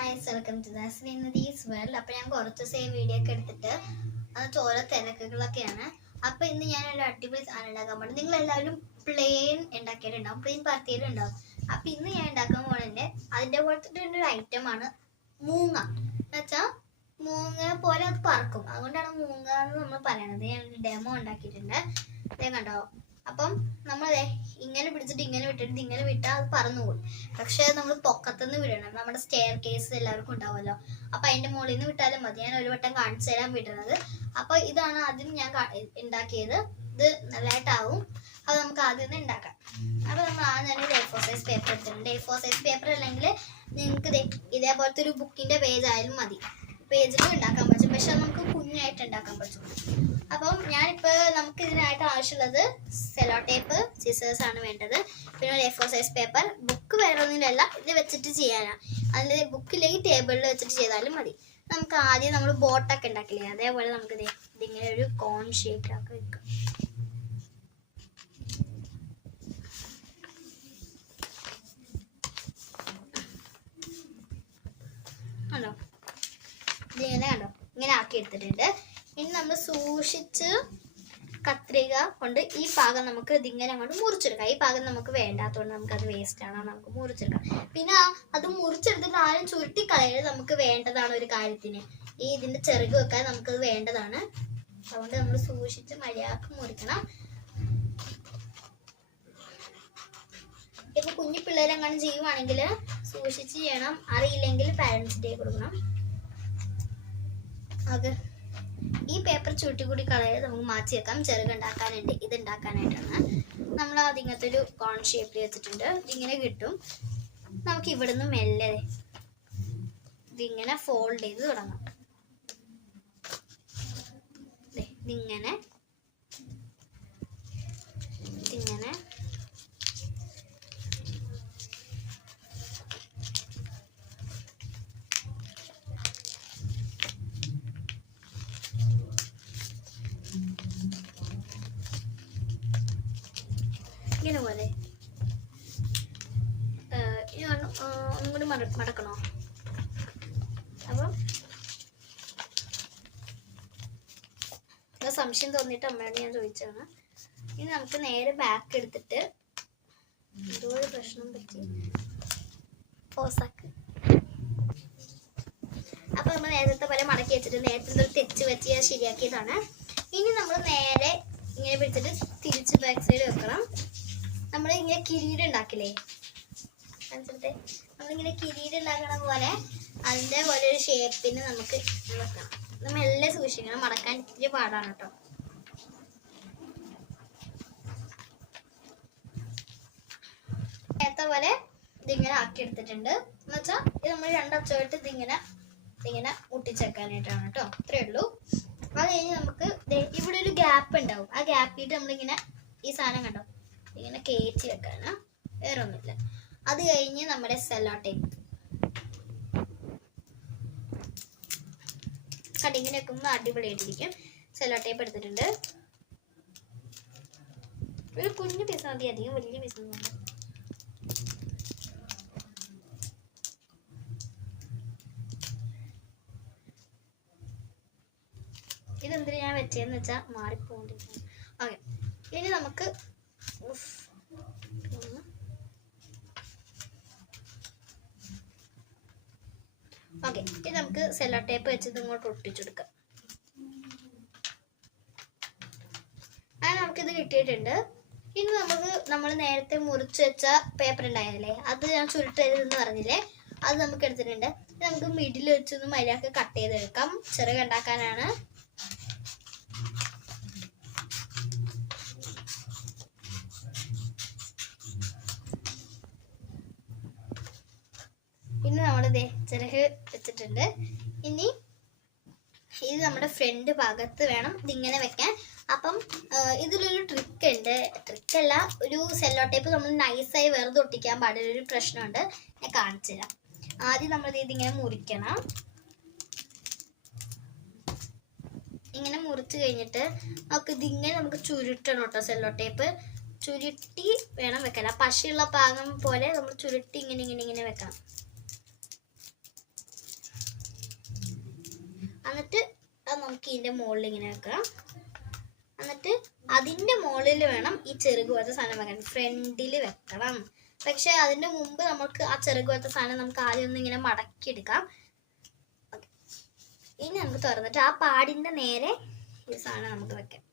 Guys, welcome to these world. അപ്പോൾ ഞാൻ കുറച്ച് വീഡിയോ ഒക്കെ എടുത്തിട്ട് അത് ഓരോ തിരക്കുകളൊക്കെയാണ്. അപ്പോൾ ഇന്ന് ഞാൻ ഒരു അടിപൊളി സാധനം ഉണ്ടാക്കാൻ പോകുന്നത്. നിങ്ങളെല്ലാവരും പ്ലെയിൻ ഉണ്ടാക്കിയിട്ടുണ്ടാവും, പ്ലെയിൻ പരത്തിയിട്ടുണ്ടാവും. അപ്പോൾ ഇന്ന് ഞാൻ ഉണ്ടാക്കാൻ പോകുന്നത് അതിൻ്റെ പോലത്തെ ഒരു ഐറ്റമാണ് മൂങ്ങ. എന്നുവെച്ചാൽ മൂങ്ങ പോലെ അത് പറക്കും, അതുകൊണ്ടാണ് മൂങ്ങ എന്ന് നമ്മൾ പറയണത്. ഞാൻ ഡെമോ ഉണ്ടാക്കിയിട്ടുണ്ട്, അതേ കണ്ടോ. അപ്പം നമ്മൾ ഇങ്ങനെ പിടിച്ചിട്ട് ഇങ്ങനെ വിട്ടിട്ട് ഇങ്ങനെ വിട്ടാൽ അത് പറന്നു പോകും. പക്ഷെ നമ്മൾ പൊക്കത്തുനിന്ന് വിടണം. നമ്മുടെ സ്റ്റെയർ കേസ് എല്ലാവർക്കും ഉണ്ടാവുമല്ലോ, അപ്പം അതിൻ്റെ മുകളിൽ നിന്ന് വിട്ടാലും മതി. ഞാൻ ഒരു വട്ടം കാണിച്ചു തരാൻ വിടുന്നത്. അപ്പോൾ ഇതാണ് ആദ്യം ഞാൻ ഉണ്ടാക്കിയത്. ഇത് നല്ലതായിട്ടാവും. അത് നമുക്ക് ആദ്യം തന്നെ ഉണ്ടാക്കാം. അപ്പോൾ നമ്മൾ ആദ്യം തന്നെ A4 സൈസ് പേപ്പർ എടുത്തിട്ടുണ്ട്. A4 സൈസ് പേപ്പർ അല്ലെങ്കിൽ നിങ്ങൾക്ക് ഇതേപോലത്തെ ഒരു ബുക്കിൻ്റെ പേജ് ആയാലും മതി. പേജിലും ഉണ്ടാക്കാൻ പറ്റും, പക്ഷെ നമുക്ക് കുഞ്ഞായിട്ട് ഉണ്ടാക്കാൻ പറ്റും. അപ്പം ഞാനിപ്പോൾ നമുക്ക് ഇതിനായിട്ട് ആവശ്യമുള്ളത് സെല്ലോ ടേപ്പ്, സിസേഴ്സ് ആണ് വേണ്ടത്. പിന്നെ ഒരു A4 സൈസ് പേപ്പർ. ബുക്ക് വേറെ ഒന്നിലല്ല, ഇത് വെച്ചിട്ട് ചെയ്യാനാണ്. അതിൽ ബുക്കിലേക്ക് ടേബിളിൽ വെച്ചിട്ട് ചെയ്താലും മതി. നമുക്ക് ആദ്യം നമ്മൾ ബോട്ടൊക്കെ ഉണ്ടാക്കില്ലേ, അതേപോലെ നമുക്ക് ഇതിങ്ങനെ ഒരു കോൺ ഷേപ്പിലാക്കി വെക്കാം. കണ്ടോ, ഇതിങ്ങനെ കണ്ടോ, ഇങ്ങനെ ആക്കി എടുത്തിട്ടുണ്ട്. ഇനി നമ്മൾ സൂക്ഷിച്ച് കത്രിക കൊണ്ട് ഈ ഭാഗം നമുക്ക് ഇതിങ്ങനെ അങ്ങോട്ട് മുറിച്ചെടുക്കാം. ഈ ഭാഗം നമുക്ക് വേണ്ടാത്തതുകൊണ്ട് നമുക്കത് വേസ്റ്റ് ആണ്, നമുക്ക് മുറിച്ചെടുക്കാം. പിന്നെ അത് മുറിച്ചെടുത്തിട്ട് ആരും ചുരുട്ടിക്കളയരുത്. നമുക്ക് വേണ്ടതാണ് ഒരു കാര്യത്തിന്. ഈ ഇതിൻ്റെ ചെറുക് വെക്കാൻ നമുക്കത് വേണ്ടതാണ്. അതുകൊണ്ട് നമ്മൾ സൂക്ഷിച്ച് മര്യാദക്ക് മുറിക്കണം. ഇപ്പൊ കുഞ്ഞു പിള്ളേരെങ്ങനെ ചെയ്യുവാണെങ്കിൽ സൂക്ഷിച്ച് ചെയ്യണം. അറിയില്ലെങ്കിൽ പാരൻസ് ഡേ കൊടുക്കണം. അത് ഈ പേപ്പർ ചുരുട്ടിക്കൂടി കളയാതെ നമുക്ക് മാറ്റി വെക്കാം. ചെറുക് ഉണ്ടാക്കാനുണ്ട്, ഇത് ഉണ്ടാക്കാനായിട്ടാണ്. നമ്മൾ അതിങ്ങനത്തെ ഒരു കോൺ ഷേപ്പിൽ വെച്ചിട്ടുണ്ട്. ഇതിങ്ങനെ കിട്ടും. നമുക്ക് ഇവിടെ നിന്ന് മെല്ലെ ഇതിങ്ങനെ ഫോൾഡ് ചെയ്ത് തുടങ്ങാം. ഇതിങ്ങനെ ഇങ്ങനെ ഇങ്ങനെ പോലെ ഒന്നും കൂടി മടക്കണോ? അപ്പം സംശയം തോന്നിയിട്ട് അമ്മയോട് ഞാൻ ചോദിച്ചതാണ്. ഇനി നമുക്ക് നേരെ ബാക്ക് എടുത്തിട്ട് എന്തോ ഒരു പ്രശ്നം പറ്റി പോസാക്ക്. അപ്പൊ നമ്മൾ നേരത്തെ പോലെ മടക്കി വെച്ചിട്ട് നേരത്തെ ഒരു തെച്ച് വെച്ച് ശരിയാക്കിയതാണ്. ഇനി നമ്മൾ നേരെ ഇങ്ങനെ പിടിച്ചിട്ട് തിരിച്ച് ബാക്ക് സൈഡ് വെക്കണം. നമ്മൾ ഇങ്ങനെ കിരീടം ഉണ്ടാക്കില്ലേ, മനസ്സിലത്തെ നമ്മളിങ്ങനെ കിരീടം ഉണ്ടാക്കണ പോലെ അതിൻ്റെ പോലെ ഒരു ഷേപ്പിന് നമുക്ക് വെക്കണം. നമ്മൾ എല്ലാം സൂക്ഷിക്കണം, മടക്കാൻ ഇത്തിരി പാടാണ് കേട്ടോ. നേരത്തെ പോലെ ഇതിങ്ങനെ ആക്കി എടുത്തിട്ടുണ്ട്. എന്ന് വെച്ചാൽ ഇത് നമ്മൾ രണ്ടച്ചമായിട്ട് ഇതിങ്ങനെ മുട്ടിച്ചേക്കാനായിട്ടാണ് കേട്ടോ. അത്രേ ഉള്ളൂ. അത് കഴിഞ്ഞ് നമുക്ക് ഇവിടെ ഒരു ഗ്യാപ്പ് ഉണ്ടാവും. ആ ഗ്യാപ്പിട്ട് നമ്മളിങ്ങനെ ഈ സാധനം കണ്ടോ ഇങ്ങനെ കയറ്റി വെക്കാണ്, വേറെ ഒന്നുമില്ല. അത് കഴിഞ്ഞ് നമ്മുടെ സെല്ലോ ടേപ്പ് കട്ടിങ്ങിന് വെക്കുമ്പോൾ അടിപൊളിയായിട്ടിരിക്കും. സെല്ലോ ടേപ്പ് എടുത്തിട്ടുണ്ട്. ഒരു കുഞ്ഞു പീസ് മതി, അധികം വലിയ പീസ് ഒന്നും വേണ്ട. ഇതെന്തിനാ ഞാൻ വെച്ചതെന്ന് വെച്ചാൽ മാറിപ്പോണ്ടിരിക്കുന്നു. ഓക്കെ, ഇനി നമുക്ക് ഇത് നമുക്ക് സെല്ലോ ടേപ്പ് വെച്ചത് ഇങ്ങോട്ട് ഒട്ടിച്ചെടുക്കാം. അങ്ങനെ നമുക്കിത് കിട്ടിയിട്ടുണ്ട്. ഇനി നമ്മൾ നേരത്തെ മുറിച്ച് വെച്ച പേപ്പർ ഉണ്ടായിരുന്നില്ലേ, അത് ഞാൻ ചുരുട്ടരുതെന്ന് പറഞ്ഞില്ലേ, അത് നമുക്ക് എടുത്തിട്ടുണ്ട്. നമുക്ക് മിഡിൽ വെച്ചൊന്ന് മര്യാദക്ക് കട്ട് ചെയ്തെടുക്കാം. ചെറുക് ഉണ്ടാക്കാനാണ്. ഇനി നമ്മളിതേ ചെറുക് വെച്ചിട്ടുണ്ട്. ഇനി ഇത് നമ്മുടെ ഫ്രണ്ട് ഭാഗത്ത് വേണം ഇതിങ്ങനെ വെക്കാൻ. അപ്പം ഇതിലൊരു ട്രിക്ക് ഉണ്ട്. ട്രിക്കല്ല, ഒരു സെല്ലോ ടേപ്പ് നമ്മൾ നൈസായി വെറുതെ ഒട്ടിക്കാൻ പാടില്ല. ഒരു പ്രശ്നമുണ്ട്, ഞാൻ കാണിച്ചു തരാം. ആദ്യം നമ്മൾ ഇതിങ്ങനെ മുറിക്കണം. ഇങ്ങനെ മുറിച്ച് കഴിഞ്ഞിട്ട് ഇതിങ്ങനെ നമുക്ക് ചുരുട്ടണം കേട്ടോ. സെല്ലോ ടേപ്പ് ചുരുട്ടി വേണം വെക്കാൻ. ആ പശയുള്ള ഭാഗം പോലെ നമ്മൾ ചുരുട്ടി ഇങ്ങനെ വെക്കണം. എന്നിട്ട് അത് നമുക്ക് ഇതിൻ്റെ മുകളിൽ ഇങ്ങനെ വെക്കാം. എന്നിട്ട് അതിൻ്റെ മുകളിൽ വേണം ഈ ചെറുക് പോലത്തെ സാധനം വെക്കാൻ. ഫ്രണ്ടിൽ വെക്കണം. പക്ഷെ അതിൻ്റെ മുമ്പ് നമുക്ക് ആ ചെറുക് പോലത്തെ സാധനം നമുക്ക് ആദ്യം ഒന്ന് ഇങ്ങനെ മടക്കിയെടുക്കാം. ഇനി നമുക്ക് തുറന്നിട്ട് ആ പാടിൻ്റെ നേരെ ഈ സാധനം നമുക്ക് വെക്കാം.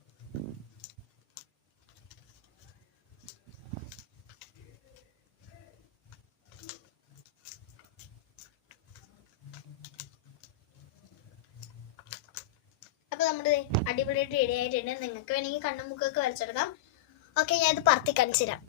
അപ്പോൾ നമ്മുടെ അടിപൊളിയായിട്ട് റെഡി ആയിട്ടുണ്ട്. നിങ്ങൾക്ക് വേണമെങ്കിൽ കണ്ണും മുക്കൊക്കെ വരച്ചെടുക്കാം. ഓക്കെ, ഞാൻ ഇത് പറത്തി കാണിച്ചു തരാം.